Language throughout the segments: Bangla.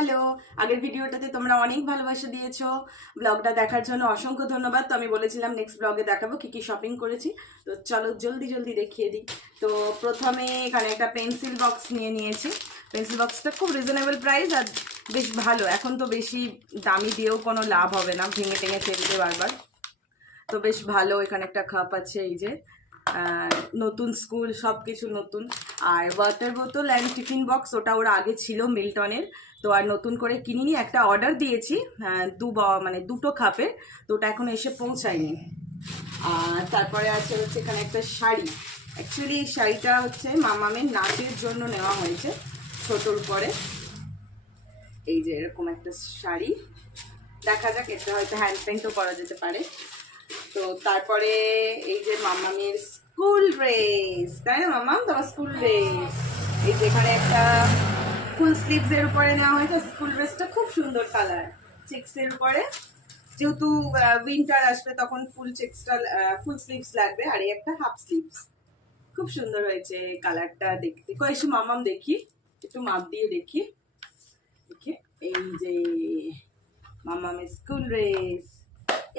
হ্যালো, আগের ভিডিওটাতে তোমরা অনেক ভালোবাসা দিয়েছো। ব্লগটা দেখার জন্য অসংখ্য ধন্যবাদ। তো আমি বলেছিলাম নেক্সট ব্লগে দেখাবো কি কি শপিং করেছি। তো চলো জলদি জলদি দেখিয়ে দিই। তো প্রথমে এখানে একটা পেন্সিল বক্স নিয়ে নিয়েছি। পেন্সিল বক্সটা খুব রিজনেবল প্রাইস আর বেশ ভালো। এখন তো বেশি দামি দিয়েও কোনো লাভ হবে না, ভেঙে টেঙে ফেলবে বারবার। তো বেশ ভালো। এখানে একটা কাপ আছে, এই যে নতুন স্কুল, সব কিছু নতুন। আর ওয়াটার বোতল অ্যান্ড টিফিন বক্স, ওটা ওর আগে ছিল মিল্টনের। তো আর নতুন করে কিনিনি, একটা অর্ডার দিয়েছি মানে দুটো কাপের। তো ওটা এখন এসে পৌঁছায়নি। আর তারপরে আছে হচ্ছে এখানে একটা শাড়ি। অ্যাকচুয়ালি এই শাড়িটা হচ্ছে মামামের নাচের জন্য নেওয়া হয়েছে, ছোটোর উপরে। এই যে এরকম একটা শাড়ি, দেখা যাক, এটা হয়তো হ্যান্ড পেন্টও করা যেতে পারে। তো তারপরে এই যে মামামের স্কুল ড্রেস, তাই না মামাম, তোমার স্কুল ড্রেস। এই যে এখানে একটা ফুল স্লিভস এর উপরে নেওয়া হয়েছে। স্কুল ড্রেসটা খুব সুন্দর কালার, চেক্স এর উপরে। যেহেতু উইন্টার আসবে তখন ফুল স্লিভস লাগবে, আর এই একটা হাফ স্লিভস। খুব সুন্দর হয়েছে কালারটা দেখতে। কয়েকটু মামাম দেখি, একটু মাপ দিয়ে দেখি। এই যে মামামের স্কুল ড্রেস,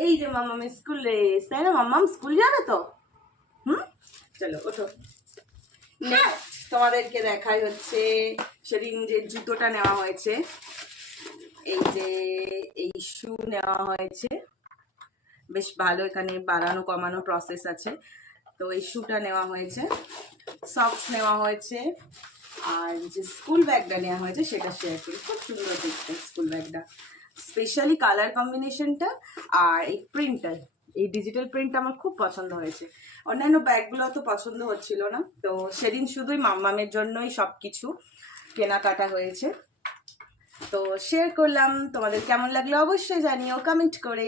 এই যে মামামের স্কুল ড্রেস, তাই না মামাম স্কুল যাবে তো? চলো ওঠো। তোমাদেরকে দেখাই হচ্ছে সেদিন যে জুতোটা নেওয়া হয়েছে। এই যে এই শু নেওয়া হয়েছে, বেশ ভালো। এখানে বাড়ানো কমানো প্রসেস আছে। তো এই শুটা নেওয়া হয়েছে, সক্স নেওয়া হয়েছে, আর যে স্কুল ব্যাগটা নেওয়া হয়েছে সেটা শেয়ার করি। খুব সুন্দর দেখতে স্কুল ব্যাগটা, স্পেশালি কালার কম্বিনেশনটা আর এই প্রিন্টটা, এই ডিজিটাল প্রিন্টটা আমার খুব পছন্দ হয়েছে। অন্যান্য ব্যাগগুলো তো পছন্দ হচ্ছিল না। তো সেদিন শুধুই মাম্মামের জন্যই সব কিছু কেনাকাটা হয়েছে। তো শেয়ার করলাম। তোমাদের কেমন লাগলো অবশ্যই জানিও কমেন্ট করে।